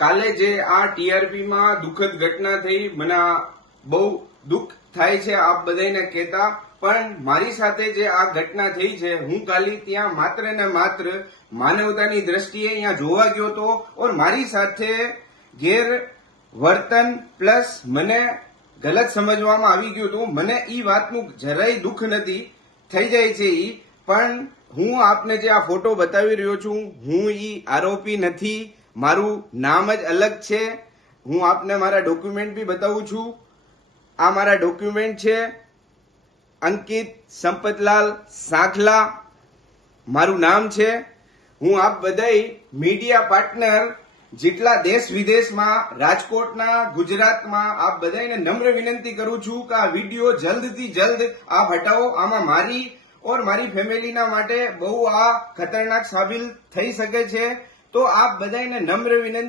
કાલે જે આ ટીઆરપી માં દુઃખદ ઘટના થઈ, મને બહુ દુઃખ થાય છે આપ બધાને કહેતા, પણ મારી સાથે જે આ ઘટના થઈ છે, હું કાલે ત્યાં માત્ર ને માત્ર માનવતાની દ્રષ્ટિએ અહીંયા જોવા ગયો હતો ઓર મારી સાથે ગેરવર્તન પ્લસ મને ગલત સમજવામાં આવી ગયું હતું. મને ઈ વાતનું જરાય દુઃખ નથી, થઈ જાય છે ઈ, પણ હું આપને જે આ ફોટો બતાવી રહ્યો છું, હું ઈ આરોપી નથી, મારું નામ જ અલગ છે. હું આપને મારા ડોક્યુમેન્ટ બી બતાવું છું. આ મારા ડોક્યુમેન્ટ છે. અંકિત સંપતલાલ સાંખલા મારું નામ છે. હું આપ બધાય મીડિયા પાર્ટનર જેટલા દેશ વિદેશમાં, રાજકોટના, ગુજરાતમાં, આપ બધાને નમ્ર વિનંતી કરું છું કે આ વિડીયો જલ્દથી જલ્દ આપ હટાવો. આમાં મારી ઓર મારી ફેમિલીના માટે બહુ આ ખતરનાક સાબિત થઈ શકે છે. તો આપ બધાને નમ્ર વિનંતી